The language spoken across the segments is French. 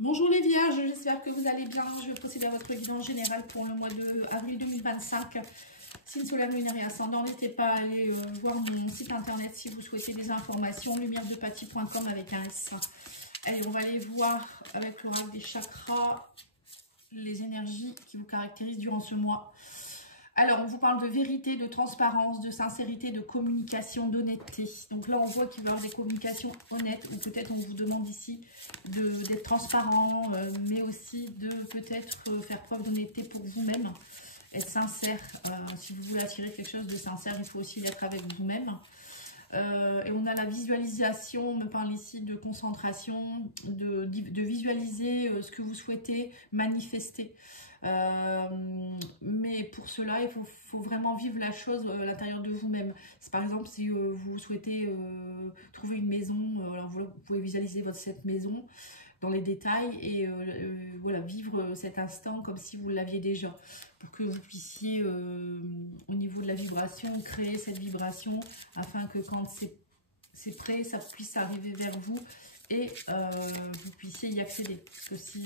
Bonjour les vierges, j'espère que vous allez bien. Je vais procéder à votre guidance générale pour le mois de avril 2025. Signe solaire, lunaire et ascendant, n'hésitez pas à aller voir mon site internet si vous souhaitez des informations, lumièredepathie.com avec un S. Allez, on va aller voir avec l'oracle des chakras les énergies qui vous caractérisent durant ce mois. Alors, on vous parle de vérité, de transparence, de sincérité, de communication, d'honnêteté. Donc là, on voit qu'il va y avoir des communications honnêtes, ou peut-être on vous demande ici d'être transparent, mais aussi de peut-être faire preuve d'honnêteté pour vous-même, être sincère. Si vous voulez attirer quelque chose de sincère, il faut aussi l'être avec vous-même. Et on a la visualisation, on me parle ici de concentration, de visualiser ce que vous souhaitez manifester. Mais pour cela, il faut vraiment vivre la chose à l'intérieur de vous-même. Par exemple, si vous souhaitez trouver une maison, alors vous pouvez visualiser cette maison dans les détails et voilà, vivre cet instant comme si vous l'aviez déjà, pour que vous puissiez au niveau de la vibration créer cette vibration afin que quand c'est prêt, ça puisse arriver vers vous et vous puissiez y accéder. Parce que si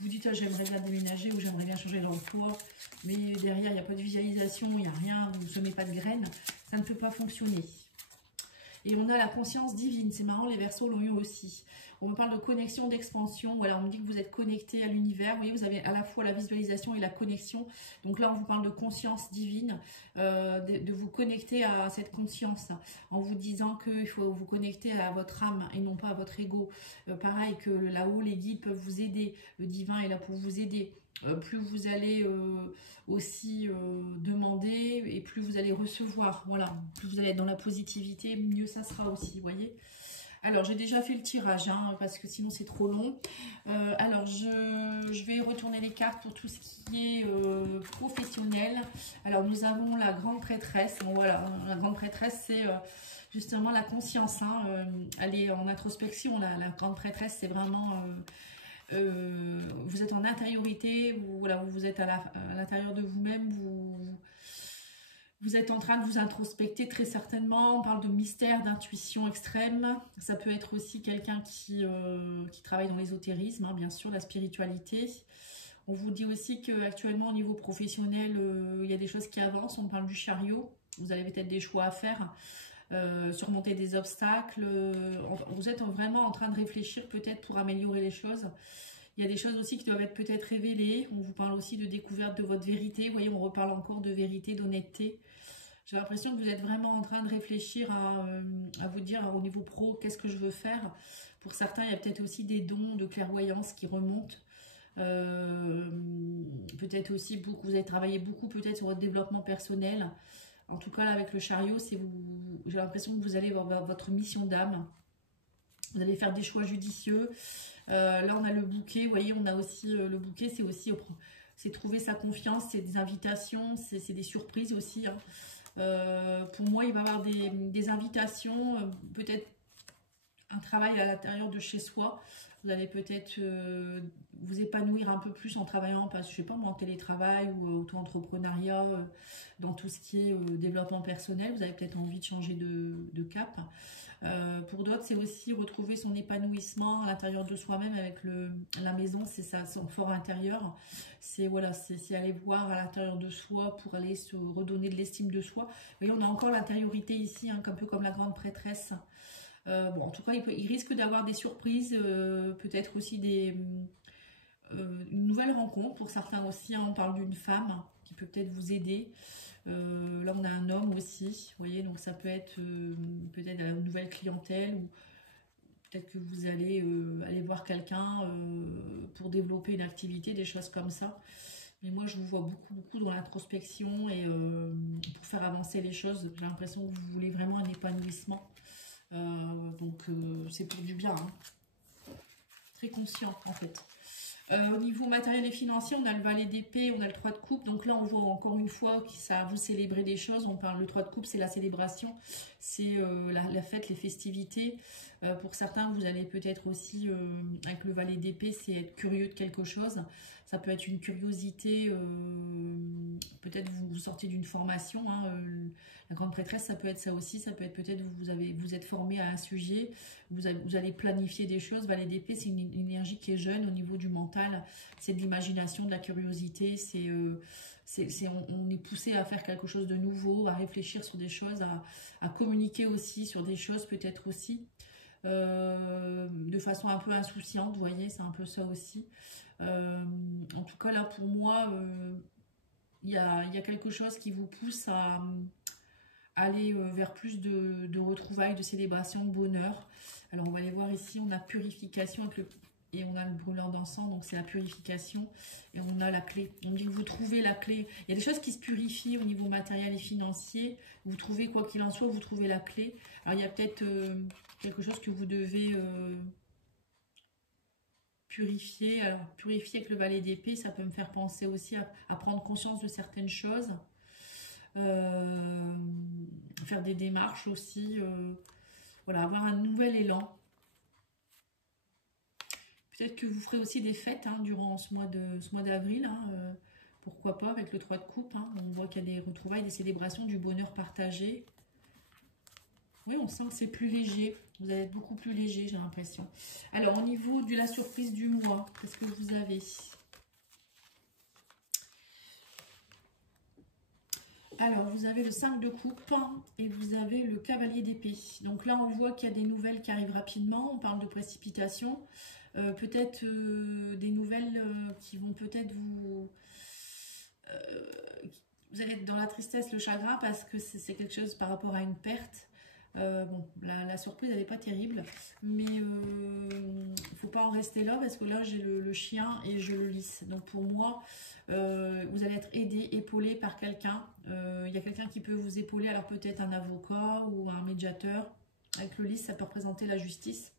vous dites j'aimerais bien déménager ou j'aimerais bien changer d'emploi, mais derrière il n'y a pas de visualisation, il n'y a rien, vous ne semez pas de graines, ça ne peut pas fonctionner. Et on a la conscience divine, c'est marrant, les Verseaux l'ont eu aussi. On me parle de connexion, d'expansion, voilà, on me dit que vous êtes connecté à l'univers, vous voyez, vous avez à la fois la visualisation et la connexion. Donc là, on vous parle de conscience divine, de vous connecter à cette conscience, en vous disant qu'il faut vous connecter à votre âme et non pas à votre ego. Pareil que là-haut, les guides peuvent vous aider, le divin est là pour vous aider. Plus vous allez aussi demander et plus vous allez recevoir, voilà, plus vous allez être dans la positivité, mieux ça sera aussi, vous voyez. Alors j'ai déjà fait le tirage hein, parce que sinon c'est trop long. Alors je vais retourner les cartes pour tout ce qui est professionnel. Alors nous avons la grande prêtresse. Bon, voilà, la grande prêtresse c'est justement la conscience, hein, elle est en introspection, la grande prêtresse c'est vraiment vous êtes en intériorité, voilà, vous êtes à l'intérieur de vous-même, vous êtes en train de vous introspecter très certainement. On parle de mystère, d'intuition extrême. Ça peut être aussi quelqu'un qui travaille dans l'ésotérisme, hein, bien sûr, la spiritualité. On vous dit aussi qu'actuellement au niveau professionnel, il y a des choses qui avancent. On parle du chariot, vous avez peut-être des choix à faire. Surmonter des obstacles, vous êtes vraiment en train de réfléchir peut-être pour améliorer les choses. Il y a des choses aussi qui doivent être peut-être révélées. On vous parle aussi de découverte de votre vérité. Vous voyez, on reparle encore de vérité, d'honnêteté. J'ai l'impression que vous êtes vraiment en train de réfléchir à vous dire au niveau pro, qu'est-ce que je veux faire. Pour certains, il y a peut-être aussi des dons de clairvoyance qui remontent. Peut-être aussi, vous avez travaillé beaucoup peut-être sur votre développement personnel. En tout cas, là, avec le chariot, j'ai l'impression que vous allez vers votre mission d'âme. Vous allez faire des choix judicieux. Là, on a le bouquet. Vous voyez, on a aussi le bouquet. C'est trouver sa confiance. C'est des invitations. C'est des surprises aussi. Hein. Pour moi, il va y avoir des invitations. Peut-être un travail à l'intérieur de chez soi. Vous allez peut-être vous épanouir un peu plus en travaillant, je sais pas moi, en télétravail ou auto-entrepreneuriat, dans tout ce qui est développement personnel. Vous avez peut-être envie de changer de cap. Pour d'autres, c'est aussi retrouver son épanouissement à l'intérieur de soi-même avec la maison, c'est ça, son fort intérieur. C'est voilà, c'est aller voir à l'intérieur de soi pour aller se redonner de l'estime de soi. Vous voyez, on a encore l'intériorité ici, hein, un peu comme la grande prêtresse. Bon, en tout cas, il risque d'avoir des surprises, peut-être aussi une nouvelle rencontre pour certains aussi. Hein, on parle d'une femme qui peut peut-être vous aider. Là, on a un homme aussi, vous voyez, donc ça peut être peut-être une nouvelle clientèle ou peut-être que vous allez aller voir quelqu'un pour développer une activité, des choses comme ça. Mais moi, je vous vois beaucoup dans l'introspection et pour faire avancer les choses. J'ai l'impression que vous voulez vraiment un épanouissement. Donc c'est pour du bien, hein. Très conscient en fait. Au niveau matériel et financier, on a le valet d'épée, on a le 3 de coupe. Donc là, on voit encore une fois que ça vous célébrer des choses. On parle le 3 de coupe, c'est la célébration. c'est la fête, les festivités. Pour certains, vous allez peut-être aussi, avec le valet d'épée, c'est être curieux de quelque chose. Ça peut être une curiosité, peut-être vous sortez d'une formation, hein, la grande prêtresse, ça peut être ça aussi, ça peut être peut-être vous êtes formé à un sujet, vous allez planifier des choses. Valet d'épée, c'est une énergie qui est jeune au niveau du mental, c'est de l'imagination, de la curiosité, on est poussé à faire quelque chose de nouveau, à réfléchir sur des choses, à communiquer aussi sur des choses peut-être aussi, de façon un peu insouciante, vous voyez, c'est un peu ça aussi. En tout cas là pour moi, il y a quelque chose qui vous pousse à aller vers plus de retrouvailles, de célébration, de bonheur. Alors on va aller voir ici, on a purification avec et on a le brûleur d'encens, donc c'est la purification, et on a la clé. On dit que vous trouvez la clé. Il y a des choses qui se purifient au niveau matériel et financier. Vous trouvez, quoi qu'il en soit, vous trouvez la clé. Alors il y a peut-être quelque chose que vous devez purifier. Alors purifier avec le valet d'épée, ça peut me faire penser aussi à prendre conscience de certaines choses. Faire des démarches aussi. Voilà, avoir un nouvel élan. Peut-être que vous ferez aussi des fêtes hein, durant ce mois d'avril. Hein, pourquoi pas avec le 3 de coupe. Hein, on voit qu'il y a des retrouvailles, des célébrations, du bonheur partagé. Oui, on sent que c'est plus léger. Vous allez être beaucoup plus léger, j'ai l'impression. Alors, au niveau de la surprise du mois, qu'est-ce que vous avez? Alors, vous avez le 5 de coupe et vous avez le cavalier d'épée. Donc là, on voit qu'il y a des nouvelles qui arrivent rapidement. On parle de précipitation. Peut-être des nouvelles qui vont peut-être vous allez être dans la tristesse, le chagrin, parce que c'est quelque chose par rapport à une perte. Bon, la surprise, elle n'est pas terrible, mais il ne faut pas en rester là, parce que là, j'ai le chien et je le lisse. Donc pour moi, vous allez être aidé, épaulé par quelqu'un. Il y a quelqu'un qui peut vous épauler, alors peut-être un avocat ou un médiateur. Avec le lisse, ça peut représenter la justice.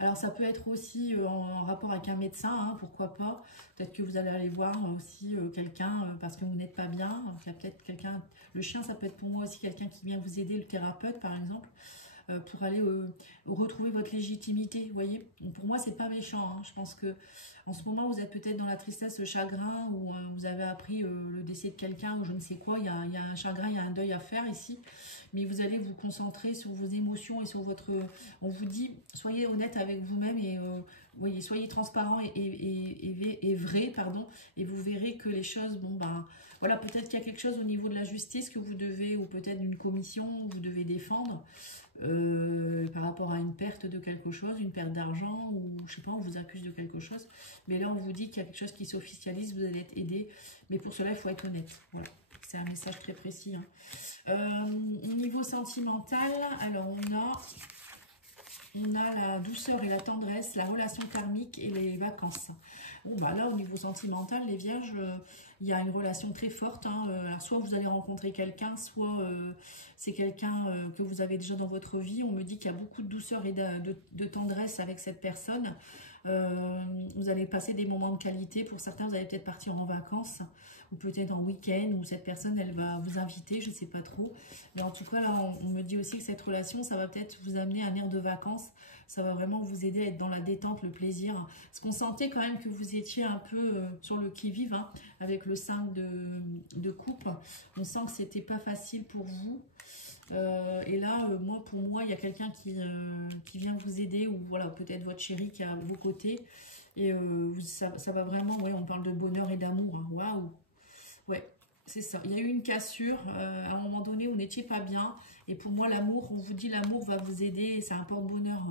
Alors ça peut être aussi en rapport avec un médecin, hein, pourquoi pas. Peut-être que vous allez aller voir aussi quelqu'un parce que vous n'êtes pas bien. Il y a peut-être quelqu'un, le chien ça peut être pour moi aussi quelqu'un qui vient vous aider, le thérapeute par exemple, pour aller retrouver votre légitimité, vous voyez. Donc, pour moi c'est pas méchant, hein. Je pense que en ce moment vous êtes peut-être dans la tristesse, le chagrin, ou vous avez appris le décès de quelqu'un ou je ne sais quoi, il y a un chagrin, il y a un deuil à faire ici. Mais vous allez vous concentrer sur vos émotions et sur votre... On vous dit, soyez honnête avec vous-même et voyez, soyez transparent et vrai, pardon, et vous verrez que les choses, bon ben, voilà, peut-être qu'il y a quelque chose au niveau de la justice que vous devez, ou peut-être une commission, vous devez défendre par rapport à une perte de quelque chose, une perte d'argent, ou je sais pas, on vous accuse de quelque chose. Mais là, on vous dit qu'il y a quelque chose qui s'officialise, vous allez être aidé, mais pour cela, il faut être honnête. Voilà. C'est un message très précis. Hein. Au niveau sentimental, alors on a la douceur et la tendresse, la relation karmique et les vacances. Bon, bah là, au niveau sentimental, les vierges, il y a une relation très forte. Hein. Soit vous allez rencontrer quelqu'un, soit c'est quelqu'un que vous avez déjà dans votre vie. On me dit qu'il y a beaucoup de douceur et de tendresse avec cette personne. Vous allez passer des moments de qualité. Pour certains, vous allez peut-être partir en vacances ou peut-être en week-end, où cette personne, elle va vous inviter, je ne sais pas trop. Mais en tout cas, là, on me dit aussi que cette relation, ça va peut-être vous amener un air de vacances. Ça va vraiment vous aider à être dans la détente, le plaisir. Parce qu'on sentait quand même que vous étiez un peu sur le qui-vive, hein, avec le 5 de coupe. On sent que c'était pas facile pour vous. Et là, pour moi, il y a quelqu'un qui vient vous aider, ou voilà, peut-être votre chéri qui est à vos côtés. Et ça va vraiment, ouais, on parle de bonheur et d'amour. Hein, waouh! Ouais, c'est ça. Il y a eu une cassure. À un moment donné, vous n'étiez pas bien. Et pour moi, l'amour, on vous dit l'amour va vous aider et c'est un porte-bonheur.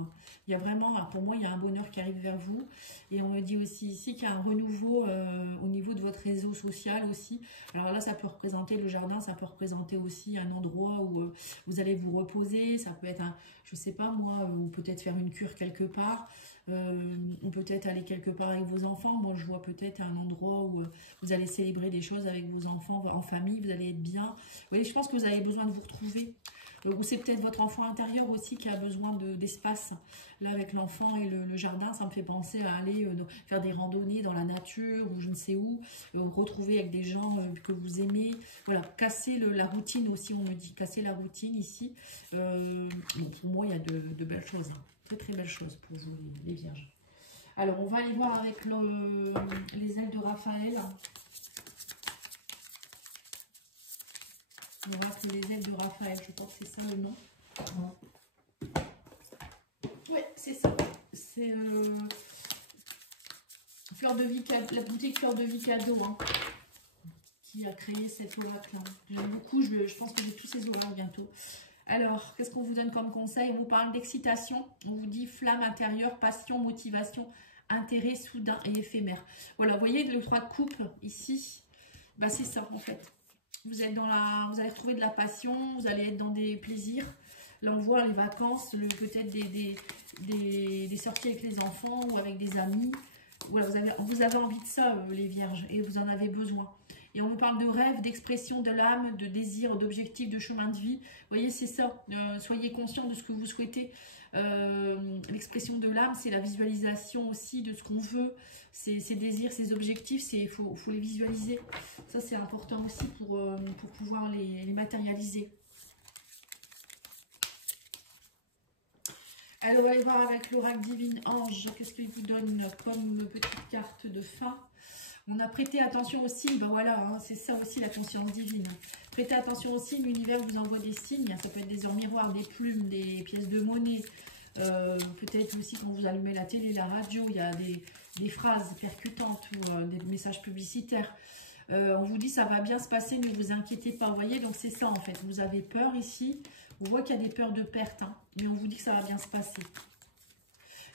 Il y a vraiment, pour moi, il y a un bonheur qui arrive vers vous. Et on me dit aussi ici qu'il y a un renouveau au niveau de votre réseau social aussi. Alors là, ça peut représenter le jardin, ça peut représenter aussi un endroit où vous allez vous reposer. Ça peut être, je sais pas moi, ou peut-être faire une cure quelque part. Ou peut-être aller quelque part avec vos enfants. Moi, je vois peut-être un endroit où vous allez célébrer des choses avec vos enfants en famille, vous allez être bien. Vous voyez, je pense que vous avez besoin de vous retrouver. Ou c'est peut-être votre enfant intérieur aussi qui a besoin d'espace. Là, avec l'enfant et le jardin, ça me fait penser à aller faire des randonnées dans la nature ou je ne sais où, retrouver avec des gens que vous aimez. Voilà, casser la routine aussi, on me dit, casser la routine ici. Bon, pour moi, il y a de belles choses, hein. Très très belles choses pour vous, les vierges. Alors, on va aller voir avec les ailes de Raphaël. C'est les ailes de Raphaël, je pense que c'est ça le nom. Oui, c'est ça. C'est Fleur de Vie, la boutique Fleur de Vie Cadeau, hein, qui a créé cet oracle. J'aime beaucoup, je pense que j'ai tous ces oracles bientôt. Alors, qu'est-ce qu'on vous donne comme conseil? On vous parle d'excitation, on vous dit flamme intérieure, passion, motivation, intérêt soudain et éphémère. Voilà, vous voyez le 3 de coupe ici, bah, c'est ça en fait. Vous êtes vous allez retrouver de la passion, vous allez être dans des plaisirs. Là, on voit les vacances, peut-être des sorties avec les enfants ou avec des amis. Voilà, vous avez envie de ça, les vierges, et vous en avez besoin. Et on vous parle de rêve, d'expression de l'âme, de désir, d'objectif, de chemin de vie. Vous voyez, c'est ça. Soyez conscient de ce que vous souhaitez. L'expression de l'âme, c'est la visualisation aussi de ce qu'on veut. Ces désirs, ces objectifs, il faut les visualiser. Ça, c'est important aussi pour pouvoir les matérialiser. Alors, on va aller voir avec l'oracle divine ange. Qu'est-ce qu'il vous donne comme petite carte de fin? On a prêté attention aussi, ben voilà, hein, c'est ça aussi la conscience divine. Prêtez attention aussi, l'univers vous envoie des signes. Ça peut être des heures miroirs, des plumes, des pièces de monnaie. Peut-être aussi quand vous allumez la télé, la radio, il y a des phrases percutantes ou des messages publicitaires. On vous dit ça va bien se passer, ne vous inquiétez pas. Vous voyez, donc c'est ça en fait. Vous avez peur ici. On voit qu'il y a des peurs de perte, hein, mais on vous dit que ça va bien se passer.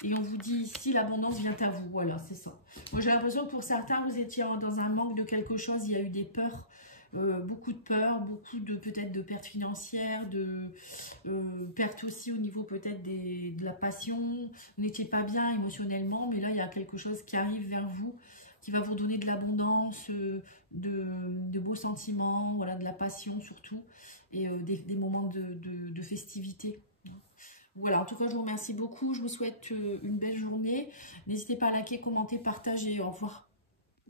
Et on vous dit ici, l'abondance vient à vous. Voilà, c'est ça. Moi, j'ai l'impression que pour certains, vous étiez dans un manque de quelque chose. Il y a eu des peurs, beaucoup de peurs, beaucoup peut-être de pertes financières, de pertes aussi au niveau peut-être de la passion. Vous n'étiez pas bien émotionnellement, mais là, il y a quelque chose qui arrive vers vous, qui va vous donner de l'abondance, de beaux sentiments, voilà, de la passion surtout, et des moments de festivité. Voilà, en tout cas, je vous remercie beaucoup. Je vous souhaite une belle journée. N'hésitez pas à liker, commenter, partager. Au revoir.